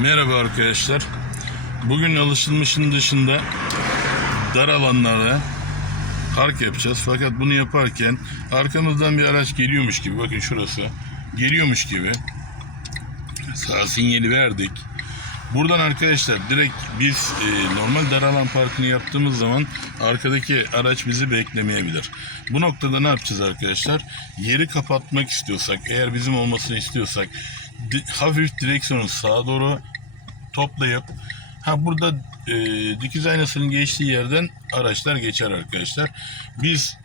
Merhaba arkadaşlar. Bugün alışılmışın dışında dar alanlara park yapacağız. Fakat bunu yaparken arkamızdan bir araç geliyormuş gibi. Bakın şurası. Geliyormuş gibi. Sağ sinyali verdik. Buradan arkadaşlar direkt biz e, normal dar alan parkını yaptığımız zaman arkadaki araç bizi beklemeyebilir. Bu noktada ne yapacağız arkadaşlar? Yeri kapatmak istiyorsak, eğer bizim olmasını istiyorsak hafif direksiyonu sağa doğru toplayıp ha burada e, dikiz aynasının geçtiği yerden araçlar geçer arkadaşlar. Biz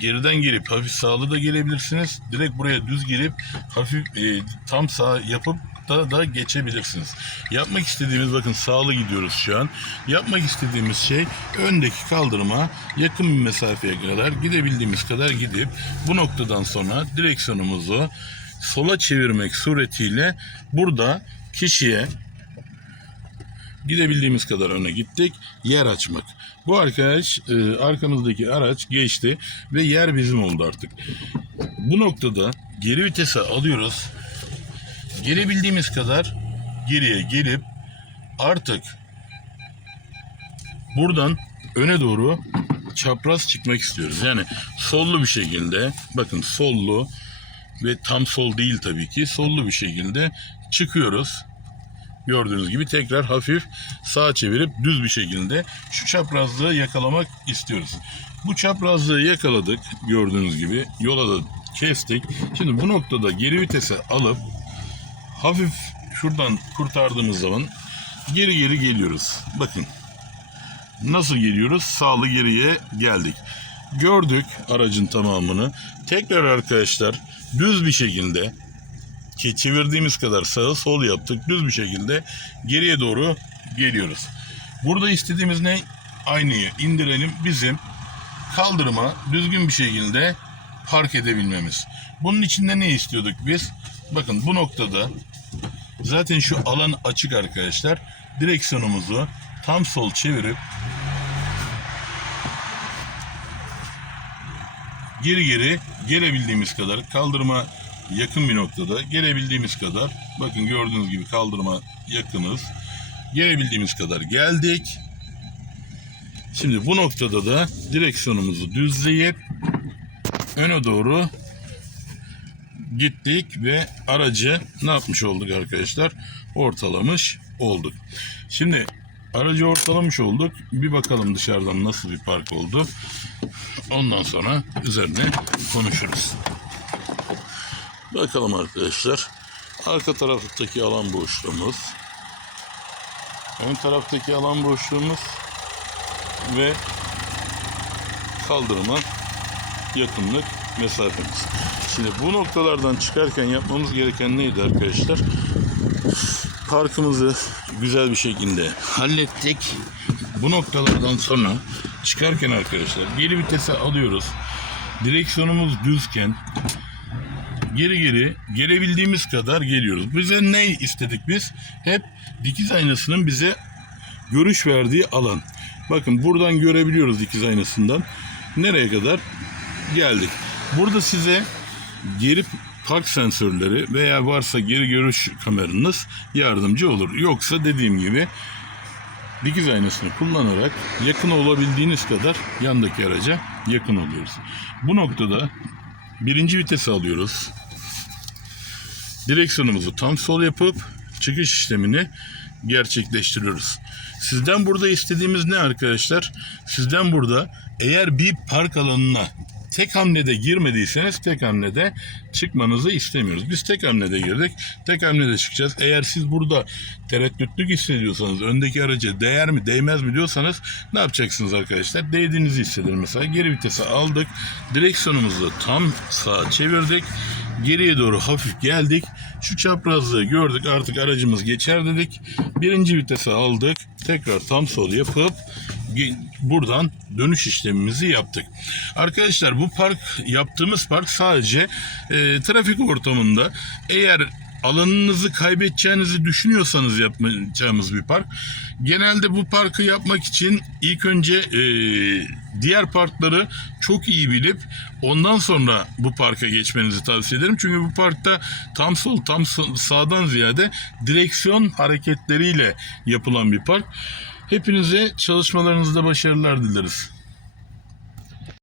geriden gelip hafif sağlı da gelebilirsiniz. Direkt buraya düz gelip hafif e, tam sağ yapıp da da geçebilirsiniz. Yapmak istediğimiz bakın sağlı gidiyoruz şu an. Yapmak istediğimiz şey öndeki kaldırıma yakın bir mesafeye kadar gidebildiğimiz kadar gidip bu noktadan sonra direksiyonumuzu sola çevirmek suretiyle burada kişiye gidebildiğimiz kadar öne gittik. Yer açmak. Bu arkadaş e, arkamızdaki araç geçti ve yer bizim oldu artık. Bu noktada geri vitese alıyoruz. Gelebildiğimiz kadar geriye gelip artık buradan öne doğru çapraz çıkmak istiyoruz. Yani sollu bir şekilde bakın sollu ve tam sol değil tabii ki sollu bir şekilde çıkıyoruz. Gördüğünüz gibi tekrar hafif sağa çevirip düz bir şekilde şu çaprazlığı yakalamak istiyoruz. Bu çaprazlığı yakaladık gördüğünüz gibi yola da kestik. Şimdi bu noktada geri vitese alıp hafif şuradan kurtardığımız zaman geri geri geliyoruz. Bakın nasıl geliyoruz? Sağlı geriye geldik. Gördük aracın tamamını. Tekrar arkadaşlar düz bir şekilde ki çevirdiğimiz kadar sağı sol yaptık. Düz bir şekilde geriye doğru geliyoruz. Burada istediğimiz ne? Aynayı indirelim. Bizim kaldırıma düzgün bir şekilde park edebilmemiz. Bunun içinde ne istiyorduk biz? Bakın bu noktada zaten şu alan açık arkadaşlar. Direksiyonumuzu tam sol çevirip geri geri gelebildiğimiz kadar kaldırıma yakın bir noktada gelebildiğimiz kadar bakın gördüğünüz gibi kaldırıma yakınız. Gelebildiğimiz kadar geldik. Şimdi bu noktada da direksiyonumuzu düzleyip öne doğru gittik ve aracı ne yapmış olduk arkadaşlar? Ortalamış olduk. Şimdi aracı ortalamış olduk bir bakalım dışarıdan nasıl bir park oldu ondan sonra üzerine konuşuruz Bakalım arkadaşlar. Arka taraftaki alan boşluğumuz. Ön taraftaki alan boşluğumuz ve kaldırıma yakınlık mesafemiz. Şimdi bu noktalardan çıkarken yapmamız gereken neydi arkadaşlar? Parkımızı güzel bir şekilde hallettik. Bu noktalardan sonra çıkarken arkadaşlar geri vitese alıyoruz. Direksiyonumuz düzken geri geri gelebildiğimiz kadar geliyoruz. Bize ne istedik biz? Hep dikiz aynasının bize görüş verdiği alan. Bakın buradan görebiliyoruz dikiz aynasından. Nereye kadar geldik. Burada size geri park sensörleri veya varsa geri görüş kameranız yardımcı olur. Yoksa dediğim gibi dikiz aynasını kullanarak yakın olabildiğiniz kadar yandaki araca yakın oluyoruz. Bu noktada birinci vitesi alıyoruz. Direksiyonumuzu tam sol yapıp çıkış işlemini gerçekleştiriyoruz. Sizden burada istediğimiz ne arkadaşlar? Sizden burada eğer bir park alanına tek hamlede girmediyseniz tek hamlede çıkmanızı istemiyoruz. Biz tek hamlede girdik. Tek hamlede çıkacağız. Eğer siz burada tereddütlük hissediyorsanız öndeki araca değer mi değmez mi diyorsanız ne yapacaksınız arkadaşlar? Değdiğinizi hissedin mesela. Geri vitese aldık. Direksiyonumuzu tam sağa çevirdik. Geriye doğru hafif geldik. Şu çaprazlığı gördük. Artık aracımız geçer dedik. Birinci vitese aldık. Tekrar tam sol yapıp buradan dönüş işlemimizi yaptık. Arkadaşlar bu park yaptığımız park sadece e, trafik ortamında eğer alanınızı kaybedeceğinizi düşünüyorsanız yapacağımız bir park. Genelde bu parkı yapmak için ilk önce e, diğer parkları çok iyi bilip ondan sonra bu parka geçmenizi tavsiye ederim. Çünkü bu parkta tam sol tam sa- sağdan ziyade direksiyon hareketleriyle yapılan bir park. Hepinize çalışmalarınızda başarılar dileriz.